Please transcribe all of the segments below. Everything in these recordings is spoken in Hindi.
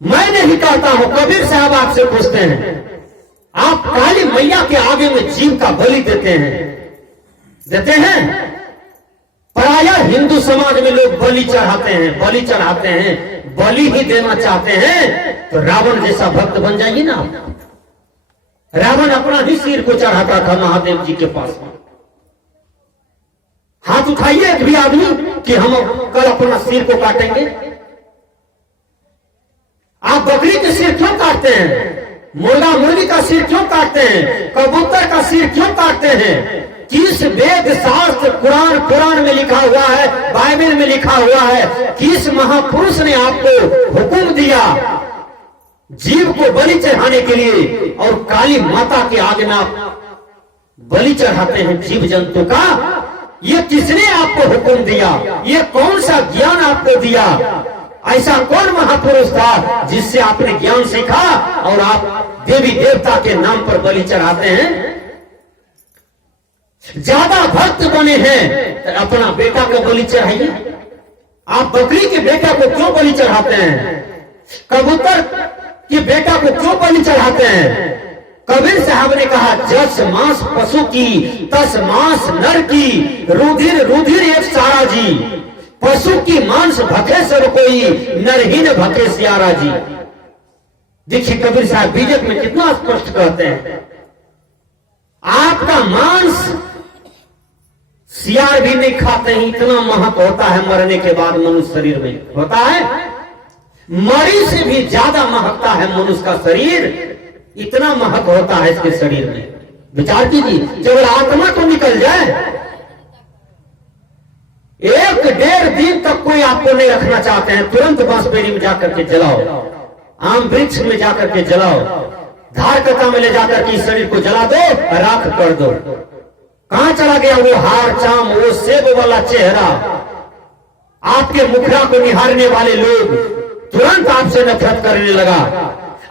मैं नहीं कहता हूं, कबीर साहब आपसे पूछते हैं, आप काली मैया के आगे में जीव का बलि देते हैं? प्राय हिंदू समाज में लोग बलि चढ़ाते हैं, बलि ही देना चाहते हैं। तो रावण जैसा भक्त बन जाइए ना आप। रावण अपना ही सिर को चढ़ाता था महादेव जी के पास में। हाथ उठाइए एक भी आदमी कि हम कल अपना सिर को काटेंगे। आप बकरी के सिर क्यों काटते हैं? मुर्गा मुर्गी का सिर क्यों काटते हैं? कबूतर का सिर क्यों काटते हैं? किस वेद शास्त्र कुरान में लिखा हुआ है, बाइबल में लिखा हुआ है, किस महापुरुष ने आपको हुक्म दिया जीव को बलि चढ़ाने के लिए? और काली माता के आगे में आप बलि चढ़ाते हैं जीव जंतु का। ये किसने आपको हुक्म दिया? ये कौन सा ज्ञान आपको दिया? ऐसा कौन महापुरुष था जिससे आपने ज्ञान सीखा और आप देवी देवता के नाम पर बलि चढ़ाते हैं? ज्यादा भक्त बने हैं तो अपना बेटा को बलि चढ़ाइए। आप बकरी के बेटा को क्यों बलि चढ़ाते हैं? कबूतर के बेटा को क्यों बलि चढ़ाते हैं? कबीर साहब ने कहा, जस मांस पशु की तस मांस नर की, रुधिर रुधिर एक सारा जी। पशु की मांस भखे सर कोई, नरहीन भखे सियारा जी। देखिए कबीर साहब बीजक में कितना स्पष्ट कहते हैं, आपका मांस सियार भी नहीं खाते हैं, इतना महक होता है मरने के बाद मनुष्य शरीर में होता है। मरी से भी ज्यादा महकता है मनुष्य का शरीर, इतना महक होता है इसके शरीर में। विचार कीजिए, केवल आत्मा तो निकल जाए, 1-1.5 दिन तक कोई आपको नहीं रखना चाहते हैं, तुरंत बांसबेरी में जाकर के जलाओ, आम वृक्ष में जाकर के जलाओ, धार कथा में ले जाकर के शरीर को जला दो, राख कर दो। कहां चला गया वो हार चाम, वो सेब वाला चेहरा? आपके मुखड़ा को निहारने वाले लोग तुरंत आपसे नफरत करने लगा।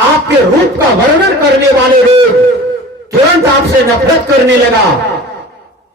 आपके रूप का वर्णन करने वाले लोग तुरंत आपसे नफरत करने लगा।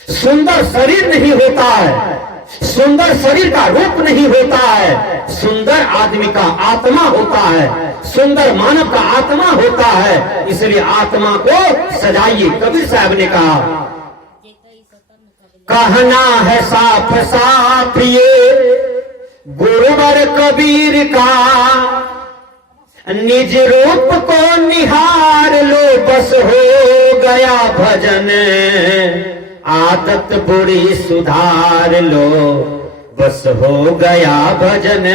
सुंदर शरीर नहीं होता है, सुंदर शरीर का रूप नहीं होता है, सुंदर आदमी का आत्मा होता है, सुंदर मानव का आत्मा होता है। इसलिए आत्मा को सजाइए। कबीर साहब ने कहा, कहना है साफ साफ ये गुरुवर कबीर का, निज रूप को निहार लो बस हो गया भजन, आदत बुरी सुधार लो बस हो गया भजन,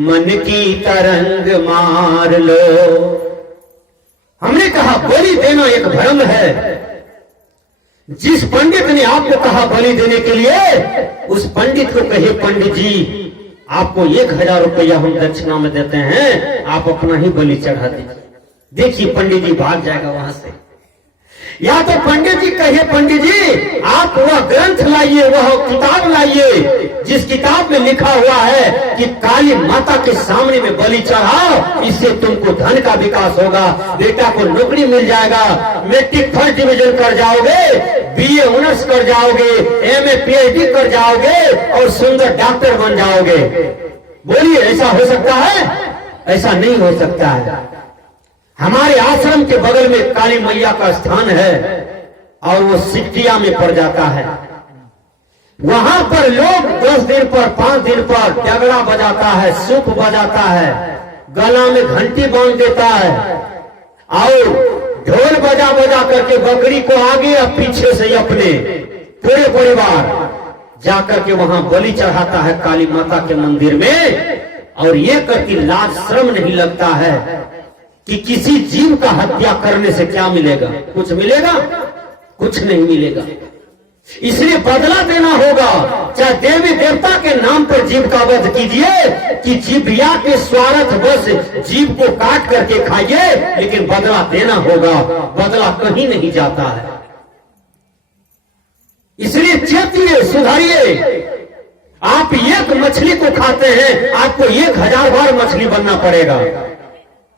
मन की तरंग मार लो। हमने कहा बलि देना एक भ्रम है। जिस पंडित ने आपको कहा बलि देने के लिए, उस पंडित को कहे, पंडित जी आपको 1000 रुपया हम दक्षिणा में देते हैं, आप अपना ही बलि चढ़ा दीजिए। देखिए पंडित जी भाग जाएगा वहां से। या तो पंडित जी कहे, पंडित जी आप वह ग्रंथ लाइए, वह किताब लाइए जिस किताब में लिखा हुआ है कि काली माता के सामने में बलि चढ़ाओ, इससे तुमको धन का विकास होगा, बेटा को नौकरी मिल जाएगा, मैट्रिक फर्स्ट डिवीजन कर जाओगे, BA ऑनर्स कर जाओगे, MA PhD कर जाओगे और सुंदर डॉक्टर बन जाओगे। बोलिए ऐसा हो सकता है? ऐसा नहीं हो सकता है। हमारे आश्रम के बगल में काली मैया का स्थान है और वो सिकटिया में पड़ जाता है। वहां पर लोग 10 दिन पर 5 दिन पर डगड़ा बजाता है, सूप बजाता है, गला में घंटी बांध देता है और ढोल बजा बजा करके बकरी को आगे और पीछे से अपने पूरे परिवार जाकर के वहां बलि चढ़ाता है काली माता के मंदिर में। और ये करके लाज शर्म नहीं लगता है कि किसी जीव का हत्या करने से क्या मिलेगा? कुछ मिलेगा? कुछ नहीं मिलेगा। इसलिए बदला देना होगा। चाहे देवी देवता के नाम पर जीव का वध कीजिए कि जीविया के स्वार्थ बस जीव को काट करके खाइए, लेकिन बदला देना होगा। बदला कहीं नहीं जाता है। इसलिए चेतिए, सुधारिए। आप एक मछली को खाते हैं, आपको 1000 बार मछली बनना पड़ेगा।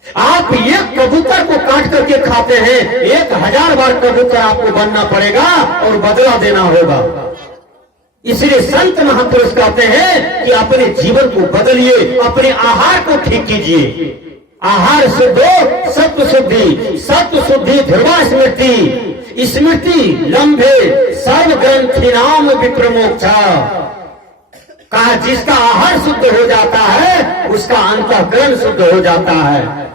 आप एक कबूतर को काट करके खाते हैं, 1000 बार कबूतर आपको बनना पड़ेगा और बदला देना होगा। इसलिए संत महापुरुष कहते हैं कि अपने जीवन को बदलिए, अपने आहार को ठीक कीजिए। आहार शुद्ध हो, सत्व शुद्धि, सत्व शुद्धि ध्रुवा स्मृति, स्मृति लंबे सर्व ग्रंथि नाम विप्रमोक्षा। कहा जिसका आहार शुद्ध हो जाता है उसका अंतःकरण शुद्ध हो जाता है,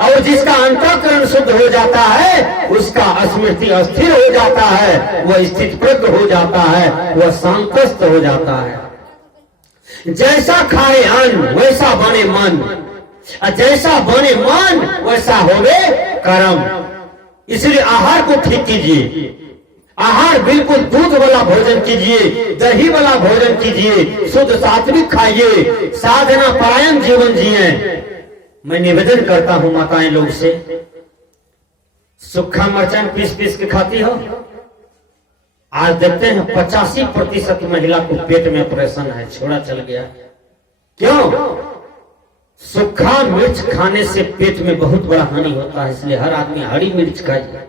और जिसका अंतःकरण शुद्ध हो जाता है उसका स्मृति अस्थिर हो जाता है, वह स्थित प्रज्ञ हो जाता है, वह शांतस्थ हो जाता है। जैसा खाए अन्न वैसा बने मन, जैसा बने मन वैसा होवे कर्म। इसलिए आहार को ठीक कीजिए। आहार बिल्कुल दूध वाला भोजन कीजिए, दही वाला भोजन कीजिए, शुद्ध सात्विक खाइए, साधना परायण जीवन जिए। मैं निवेदन करता हूं माताएं लोग से, सूखा मिर्चाई पीस पीस के खाती हो। आज देखते हैं 85% महिला को पेट में ऑपरेशन है, छोड़ा चल गया। क्यों? सूखा मिर्च खाने से पेट में बहुत बड़ा हानि होता है। इसलिए हर आदमी हरी मिर्च खाइए,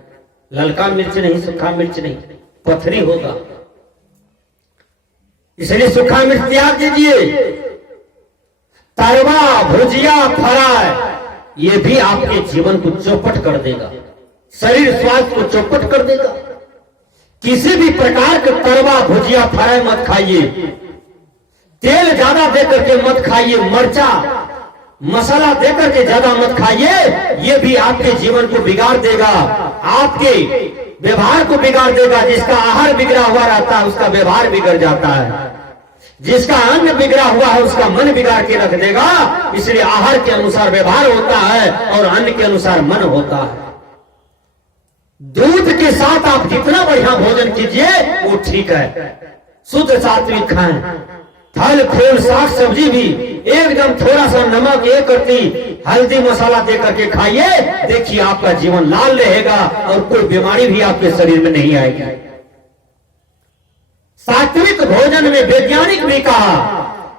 ललका मिर्च नहीं, सूखा मिर्च नहीं, पथरी होगा। इसलिए सूखा मिर्च त्याग दीजिए। तरवा, भुजिया, फ्राई ये भी आपके जीवन को चौपट कर देगा, शरीर स्वास्थ्य को चौपट कर देगा। किसी भी प्रकार के तरवा, भुजिया, फ्राई मत खाइए। तेल ज्यादा देकर के मत खाइए, मर्चा मसाला देकर के ज्यादा मत खाइए। ये भी आपके जीवन को बिगाड़ देगा, आपके व्यवहार को बिगाड़ देगा। जिसका आहार बिगड़ा हुआ रहता है उसका व्यवहार बिगड़ जाता है, जिसका अन्न बिगड़ा हुआ है उसका मन बिगाड़ के रख देगा। इसलिए आहार के अनुसार व्यवहार होता है और अन्न के अनुसार मन होता है। दूध के साथ आप जितना बढ़िया भोजन कीजिए वो ठीक है। शुद्ध सात्विक खाएं, फल फूल साग सब्जी भी एकदम थोड़ा सा नमक, एक करती हल्दी मसाला देकर के खाइए। देखिए आपका जीवन लाल रहेगा और कोई बीमारी भी आपके शरीर में नहीं आएगी। सात्विक भोजन में वैज्ञानिक भी कहा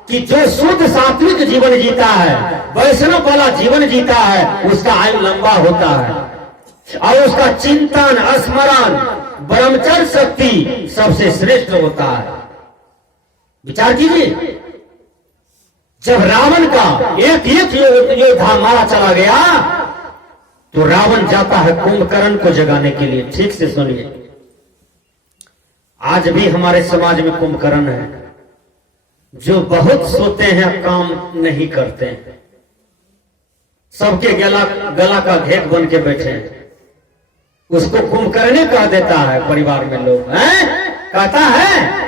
कि जो शुद्ध सात्विक जीवन जीता है, वैष्णव वाला जीवन जीता है, उसका आयु लंबा होता है और उसका चिंतन, स्मरण, ब्रह्मचर्य शक्ति सबसे श्रेष्ठ होता है। विचार कीजिए, जब रावण का एक योद्धा मारा चला गया तो रावण जाता है कुंभकर्ण को जगाने के लिए। ठीक से सुनिए, आज भी हमारे समाज में कुंभकर्ण है जो बहुत सोते हैं, काम नहीं करते हैं, सबके गला का घेट बन के बैठे हैं। उसको कुंभकर्ण कह देता है परिवार में लोग हैं, कहता है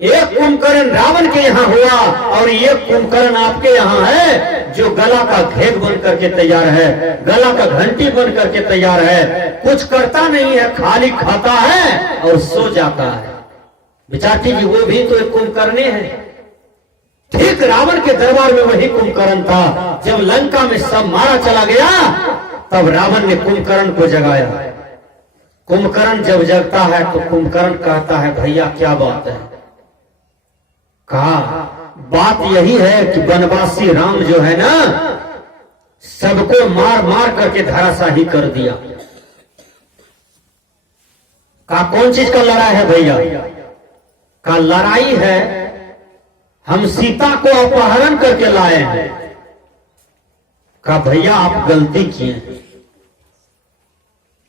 एक कुंभकर्ण रावण के यहाँ हुआ और एक कुंभकर्ण आपके यहाँ है जो गला का घेट बन करके तैयार है, गला का घंटी बन करके तैयार है, कुछ करता नहीं है, खाली खाता है और सो जाता है। विचार कीजिए, वो भी तो एक कुंभकर्ण है। ठीक रावण के दरबार में वही कुंभकर्ण था। जब लंका में सब मारा चला गया तब रावण ने कुंभकर्ण को जगाया। कुंभकर्ण जब जगता है तो कुंभकर्ण कहता है भैया क्या बात है? कहा बात यही है कि वनवासी राम जो है ना, सबको मार मार करके धराशाही कर दिया। कहा कौन चीज का लड़ाई है भैया? का लड़ाई है हम सीता को अपहरण करके लाए हैं। कहा भैया आप गलती किए,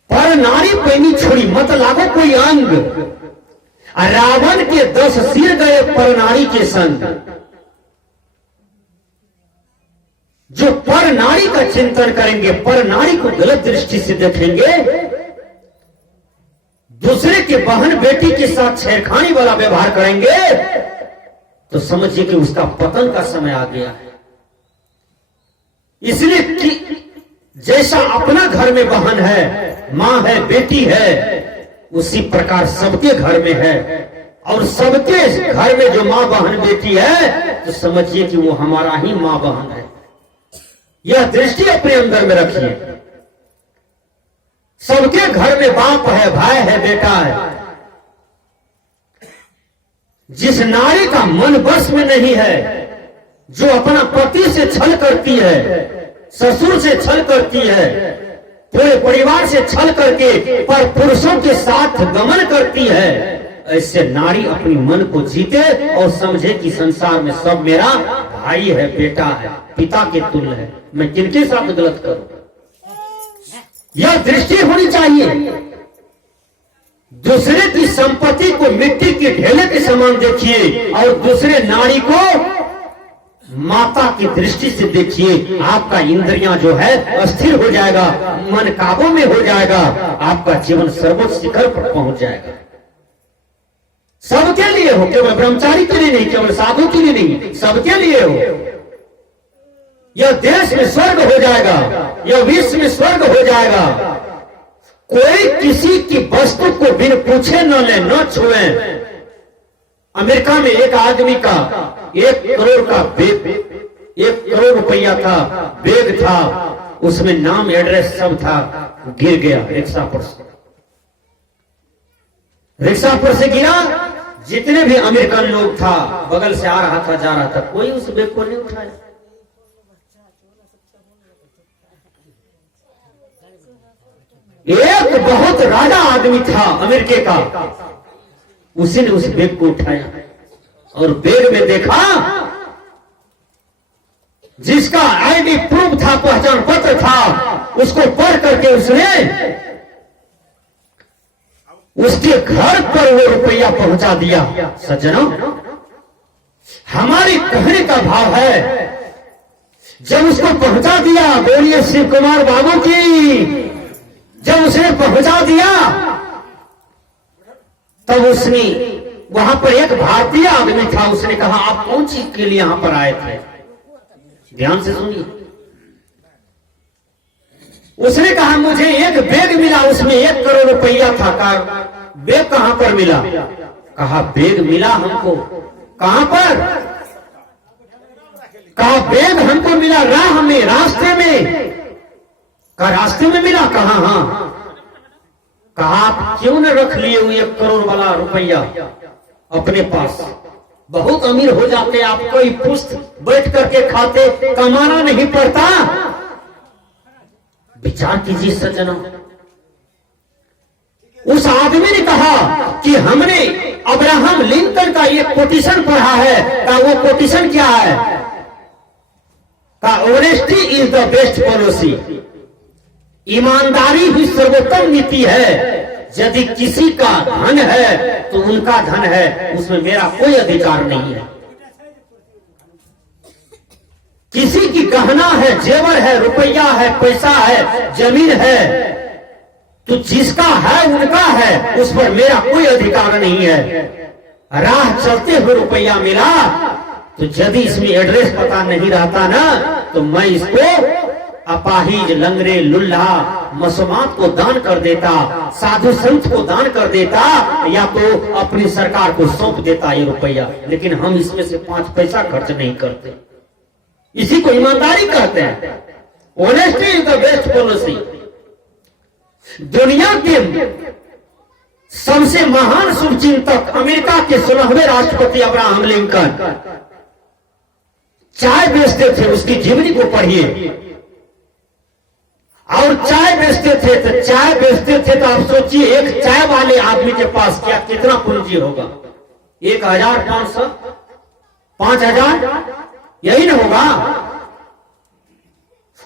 पर नारी पैनी छोड़ी मत लागो कोई अंग। रावण के 10 सिर गए पर नारी के संग। जो पर नारी का चिंतन करेंगे, पर नारी को गलत दृष्टि से देखेंगे, दूसरे के बहन बेटी के साथ छेड़खानी वाला व्यवहार करेंगे, तो समझिए कि उसका पतन का समय आ गया है। इसलिए कि जैसा अपना घर में बहन है, मां है, बेटी है, उसी प्रकार सबके घर में है। और सबके घर में जो मां बहन बेटी है तो समझिए कि वो हमारा ही मां बहन है। यह दृष्टि अपने अंदर में रखिए। सबके घर में बाप है, भाई है, बेटा है। जिस नारी का मन बस में नहीं है, जो अपना पति से छल करती है, ससुर से छल करती है, पूरे परिवार से छल करके पर पुरुषों के साथ गमन करती है, ऐसे नारी अपनी मन को जीते और समझे कि संसार में सब मेरा भाई है, बेटा है, पिता के तुल्य है, मैं किनके साथ गलत करूं। यह दृष्टि होनी चाहिए। दूसरे की संपत्ति को मिट्टी के ढेले के समान देखिए और दूसरे नारी को माता की दृष्टि से देखिए। आपका इंद्रियां जो है अस्थिर हो जाएगा, मन काबू में हो जाएगा, आपका जीवन सर्वोच्च शिखर पर पहुंच जाएगा। सबके लिए हो, केवल ब्रह्मचारी के लिए नहीं, केवल साधु के लिए नहीं, सबके लिए हो। यह देश में स्वर्ग हो जाएगा, यह विश्व में स्वर्ग हो जाएगा। कोई किसी की वस्तु को बिन पूछे न ले, न छुए। अमेरिका में एक आदमी का 1 करोड़ का बैग, 1 करोड़ रुपया था बैग था, उसमें नाम एड्रेस सब था, गिर गया रिक्शा पर से। रिक्शा पर से गिरा, जितने भी अमेरिकन लोग था बगल से आ रहा था, जा रहा था, कोई उस बैग को नहीं उठाया। एक बहुत राजा आदमी था अमेरिका का, उसी ने उस बैग को उठाया और बैग में देखा जिसका आईडी प्रूफ था, पहचान पत्र था, उसको पढ़ करके उसने उसके घर पर वो रुपया पहुंचा दिया। सज्जनों, हमारी कहने का भाव है, जब उसको पहुंचा दिया, बोलिए शिव कुमार बाबू की, जब उसने पहुंचा दिया तब उसने, वहां पर एक भारतीय आदमी था, उसने कहा आप कौन चीज के लिए यहां पर आए थे? ध्यान से सुनिए। उसने कहा मुझे एक बैग मिला, उसमें 1 करोड़ रुपया था। कहा बैग कहां पर मिला? कहा बैग मिला हमको। कहां पर? कहा बैग हमको मिला राह में, रास्ते में। कहा रास्ते में मिला? कहा हाँ। कहा आप क्यों न रख लिए हुए 1 करोड़ वाला रुपया अपने पास? बहुत अमीर हो जाते आप, कोई पुष्ट बैठ करके खाते, कमाना नहीं पड़ता। विचार कीजिए सज्जनों। उस आदमी ने कहा कि हमने अब्राहम लिंकन का एक कोटेशन पढ़ा है। का वो कोटेशन क्या है? का honesty is the best policy, ईमानदारी ही सर्वोत्तम नीति है। यदि किसी का धन है तो उनका धन है, उसमें मेरा कोई अधिकार नहीं है। किसी की गहना है, जेवर है, रुपया है, पैसा है, जमीन है, तो जिसका है उनका है, उस पर मेरा कोई अधिकार नहीं है। राह चलते हुए रुपया मिला, तो यदि इसमें एड्रेस पता नहीं रहता ना, तो मैं इसको अपाहिज, लंगरे, लुल्हा, मसूमात को दान कर देता, साधु संत को दान कर देता, या तो अपनी सरकार को सौंप देता ये रुपया। लेकिन हम इसमें से 5 पैसा खर्च नहीं करते। इसी को ईमानदारी कहते हैं। Honesty is the best policy. दुनिया के सबसे महान शुभचिंतक, अमेरिका के 16वें राष्ट्रपति अब्राहम लिंकन चाय बेचते थे। उसकी जीवनी को पढ़िए। और चाय बेचते थे तो आप सोचिए, एक चाय वाले आदमी के पास क्या कितना पूंजी होगा? 1,500, 5,000, यही ना होगा।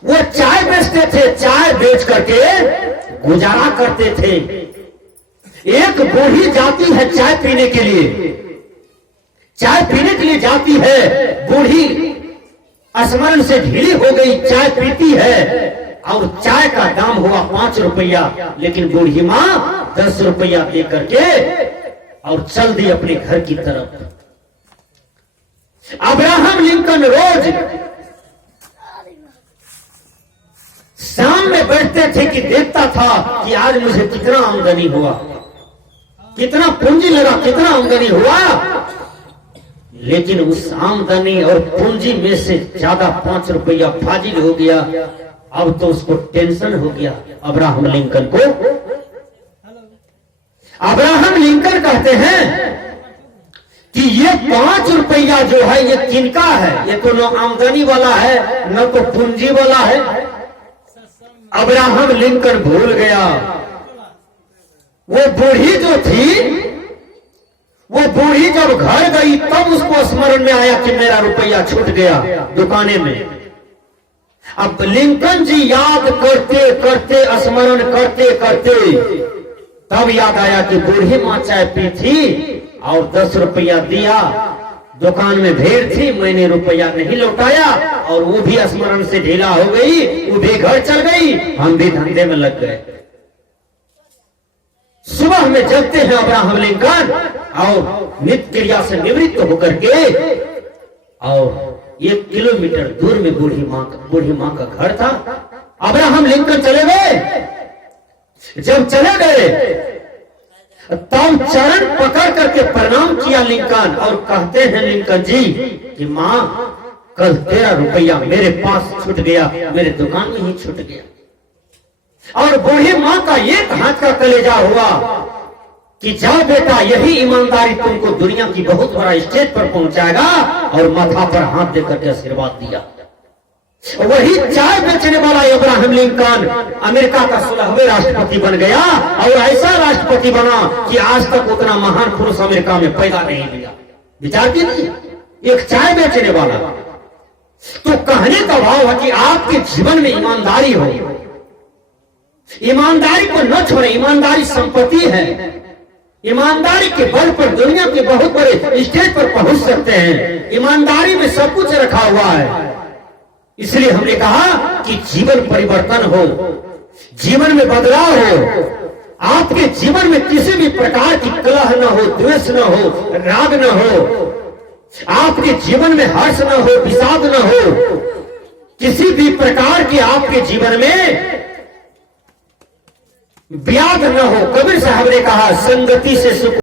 वो चाय बेचते थे, चाय बेच करके गुजारा करते थे। एक बूढ़ी जाती है चाय पीने के लिए, चाय पीने के लिए जाती है, बूढ़ी स्मरण से ढीली हो गई, चाय पीती है और चाय का दाम हुआ 5 रुपया, लेकिन बूढ़ी मां 10 रुपया दे करके और चल दी अपने घर की तरफ। अब्राहम लिंकन रोज शाम में बैठते थे कि देखता था कि आज मुझे कितना आमदनी हुआ, कितना पूंजी लगा, कितना आमदनी हुआ। लेकिन उस आमदनी और पूंजी में से ज्यादा 5 रुपया फाजिल हो गया। अब तो उसको टेंशन हो गया अब्राहम लिंकन को। अब्राहम लिंकन कहते हैं कि ये 5 रुपया जो है ये किनका है? ये तो न आमदनी वाला है, न तो पूंजी वाला है। अब्राहम लिंकन भूल गया। वो बूढ़ी जो थी वो बूढ़ी जब घर गई तब उसको स्मरण में आया कि मेरा रुपया छूट गया दुकाने में। अब लिंकन जी याद करते करते, स्मरण करते करते तब याद आया कि बूढ़ी माँ चाय पी थी और 10 रुपया दिया, दुकान में भीड़ थी, मैंने रुपया नहीं लौटाया और वो भी स्मरण से ढीला हो गई, वो भी घर चल गई, हम भी धंधे में लग गए। सुबह में जगते हैं अब्राहम लिंकन और नित्य क्रिया से निवृत्त होकर के, और 1 किलोमीटर दूर में बूढ़ी माँ का घर था। अब्राहम लिंकन चले गए। जब चले गए तब चरण पकड़ करके प्रणाम किया लिंकन और कहते हैं लिंकन जी कि माँ कल तेरा रुपया मेरे पास छूट गया, मेरे दुकान में ही छूट गया। और बूढ़ी माँ का एक हाथ का कलेजा हुआ कि जाओ बेटा, यही ईमानदारी तुमको दुनिया की बहुत बड़ा स्टेज पर पहुंचाएगा, और माथा पर हाथ देकर के आशीर्वाद दिया। वही चाय बेचने वाला अब्राहम लिंकन अमेरिका का 16वें राष्ट्रपति बन गया, और ऐसा राष्ट्रपति बना कि आज तक उतना महान पुरुष अमेरिका में पैदा नहीं हुआ। विचार कीजिए, एक चाय बेचने वाला। तो कहने का भाव है कि आपके जीवन में ईमानदारी हो, ईमानदारी को न छोड़े। ईमानदारी संपत्ति है, ईमानदारी के बल पर दुनिया के बहुत बड़े स्टेज पर पहुंच सकते हैं। ईमानदारी में सब कुछ रखा हुआ है। इसलिए हमने कहा कि जीवन परिवर्तन हो, जीवन में बदलाव हो, आपके जीवन में किसी भी प्रकार की कलह न हो, द्वेष न हो, राग न हो, आपके जीवन में हर्ष न हो, विषाद न हो, किसी भी प्रकार की आपके जीवन में व्याध न हो। कबीर साहब ने कहा संगति से सुख